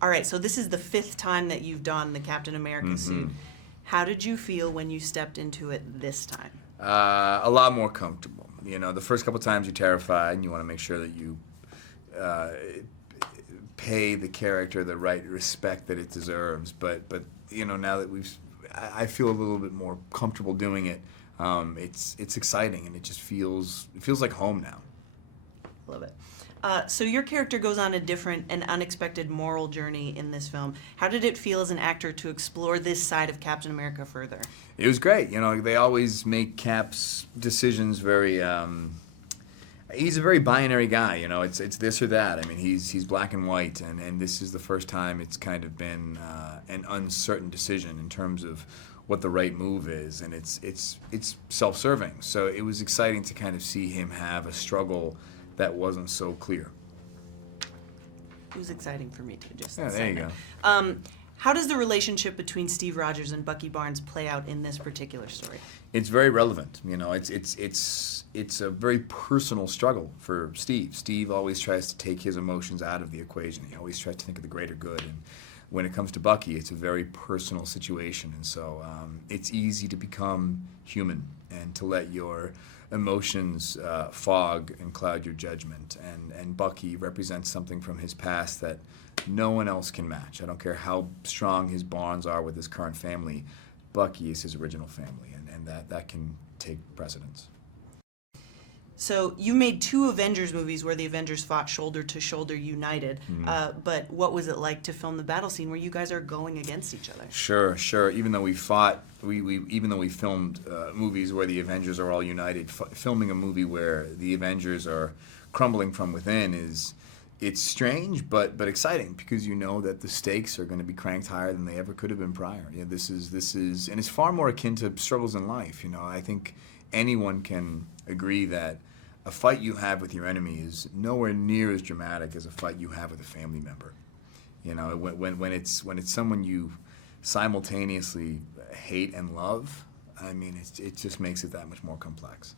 All right, so this is the 5th time that you've donned the Captain America suit. How did you feel when you stepped into it this time? A lot more comfortable. You know, the first couple times you're terrified and you want to make sure that you pay the character the right respect that it deserves. But you know, now that I feel a little bit more comfortable doing it. It's exciting and it just feels like home now. Love it. So your character goes on a different and unexpected moral journey in this film. How did it feel as an actor to explore this side of Captain America further? It was great. You know, they always make Cap's decisions very. He's a very binary guy. You know, it's this or that. I mean, he's black and white, and this is the first time it's kind of been an uncertain decision in terms of what the right move is, and it's self-serving. So it was exciting to kind of see him have a struggle that wasn't so clear. It was exciting for me too. Just there you go. How does the relationship between Steve Rogers and Bucky Barnes play out in this particular story? It's very relevant. You know, it's a very personal struggle for Steve. Steve always tries to take his emotions out of the equation. He always tries to think of the greater good. And when it comes to Bucky, it's a very personal situation, and so it's easy to become human and to let your emotions fog and cloud your judgment. And Bucky represents something from his past that no one else can match. I don't care how strong his bonds are with his current family. Bucky is his original family, and that can take precedence. So you made 2 Avengers movies where the Avengers fought shoulder to shoulder united, but what was it like to film the battle scene where you guys are going against each other? Sure. Even though we fought, even though we filmed movies where the Avengers are all united, filming a movie where the Avengers are crumbling from within it's strange but exciting, because you know that the stakes are going to be cranked higher than they ever could have been prior. Yeah, this is, and it's far more akin to struggles in life. You know, I think anyone can agree that a fight you have with your enemy is nowhere near as dramatic as a fight you have with a family member. You know, when it's someone you simultaneously hate and love, I mean, it just makes it that much more complex.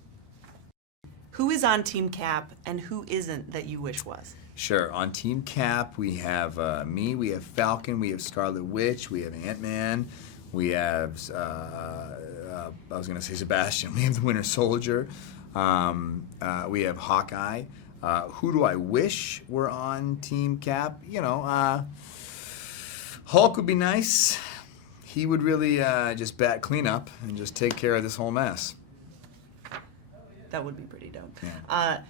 Who is on Team Cap and who isn't that you wish was? Sure. On Team Cap, we have me, we have Falcon, we have Scarlet Witch, we have Ant-Man, we have, I was going to say Sebastian, we have the Winter Soldier, we have Hawkeye. Who do I wish were on Team Cap? You know, Hulk would be nice. He would really just clean up and just take care of this whole mess. That would be pretty dope. Yeah.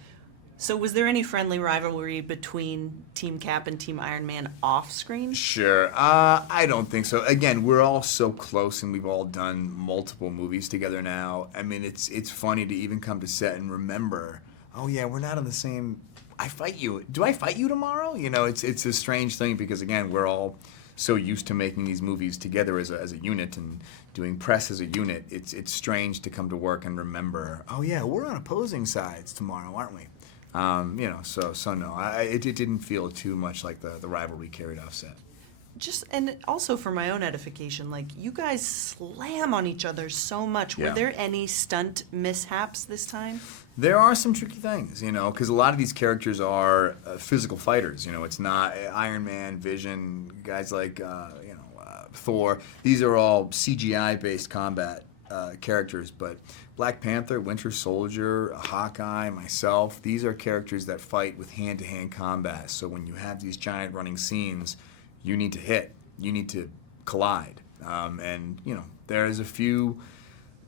So was there any friendly rivalry between Team Cap and Team Iron Man off screen? Sure. I don't think so. Again, we're all so close and we've all done multiple movies together now. I mean, it's funny to even come to set and remember, oh yeah, we're not on the same, I fight you. Do I fight you tomorrow? You know, it's a strange thing because, again, we're all so used to making these movies together as a unit and doing press as a unit. It's strange to come to work and remember, oh yeah, we're on opposing sides tomorrow, aren't we? You know, so no, it didn't feel too much like the rivalry carried off set. And also for my own edification, like, you guys slam on each other so much. Yeah. Were there any stunt mishaps this time? There are some tricky things, you know, because a lot of these characters are physical fighters. You know, it's not Iron Man, Vision, guys like Thor. These are all CGI-based combat characters, but Black Panther, Winter Soldier, Hawkeye, myself, these are characters that fight with hand-to-hand combat. So when you have these giant running scenes, you need to hit, you need to collide. And, you know, there's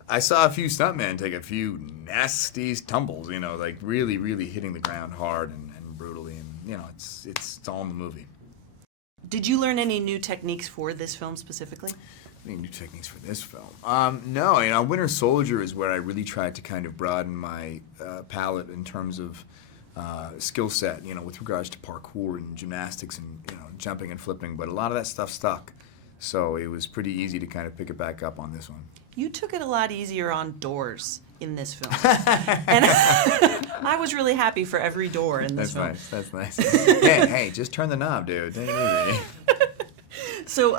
I saw a few stuntmen take a few nasty tumbles, you know, like really, really hitting the ground hard and brutally. And, you know, it's all in the movie. Did you learn any new techniques for this film specifically? Any new techniques for this film? No, you know, Winter Soldier is where I really tried to kind of broaden my palette in terms of skill set, you know, with regards to parkour and gymnastics and, you know, jumping and flipping. But a lot of that stuff stuck, so it was pretty easy to kind of pick it back up on this one. You took it a lot easier on doors in this film. And I was really happy for every door in this film. That's nice. Hey, just turn the knob, dude. Take it easy. So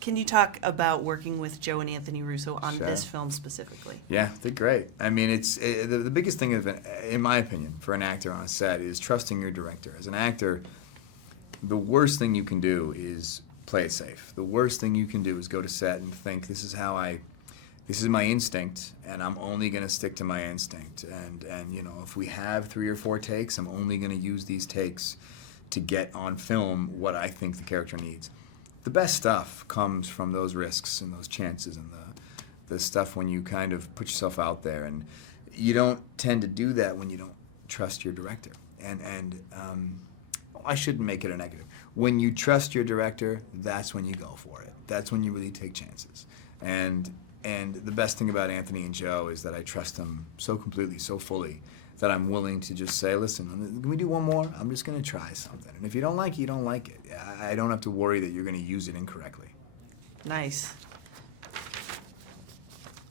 can you talk about working with Joe and Anthony Russo on Sure. this film specifically? Yeah, they're great. I mean, the biggest thing, in my opinion, for an actor on set is trusting your director. As an actor, the worst thing you can do is play it safe. The worst thing you can do is go to set and think, this is my instinct, and I'm only going to stick to my instinct. And you know, if we have 3 or 4 takes, I'm only going to use these takes to get on film what I think the character needs. The best stuff comes from those risks and those chances and the stuff when you kind of put yourself out there. And you don't tend to do that when you don't trust your director. And I shouldn't make it a negative. When you trust your director, that's when you go for it. That's when you really take chances. And the best thing about Anthony and Joe is that I trust them so completely, so fully, that I'm willing to just say, listen, can we do one more? I'm just going to try something. And if you don't like it, you don't like it. I don't have to worry that you're going to use it incorrectly. Nice.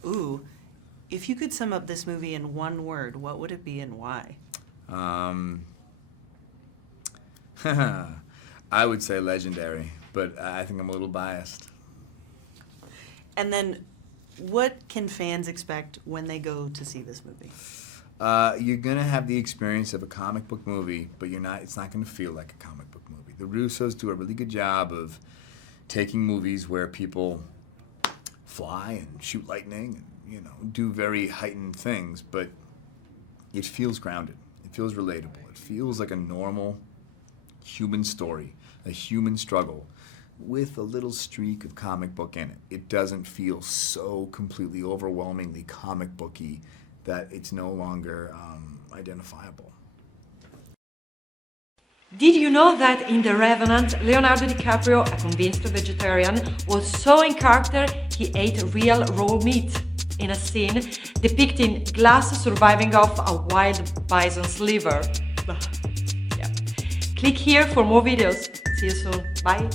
Ooh, if you could sum up this movie in one word, what would it be and why? I would say legendary, but I think I'm a little biased. And then, what can fans expect when they go to see this movie? You're going to have the experience of a comic book movie, but it's not going to feel like a comic book movie. The Russos do a really good job of taking movies where people fly and shoot lightning and, you know, do very heightened things, but it feels grounded. It feels relatable. It feels like a normal human story, a human struggle with a little streak of comic book in it. It doesn't feel so completely overwhelmingly comic booky that it's no longer identifiable. Did you know that in The Revenant, Leonardo DiCaprio, a convinced vegetarian, was so in character he ate real raw meat in a scene depicting Glass surviving off a wild bison's liver? Yeah. Click here for more videos. See you soon. Bye.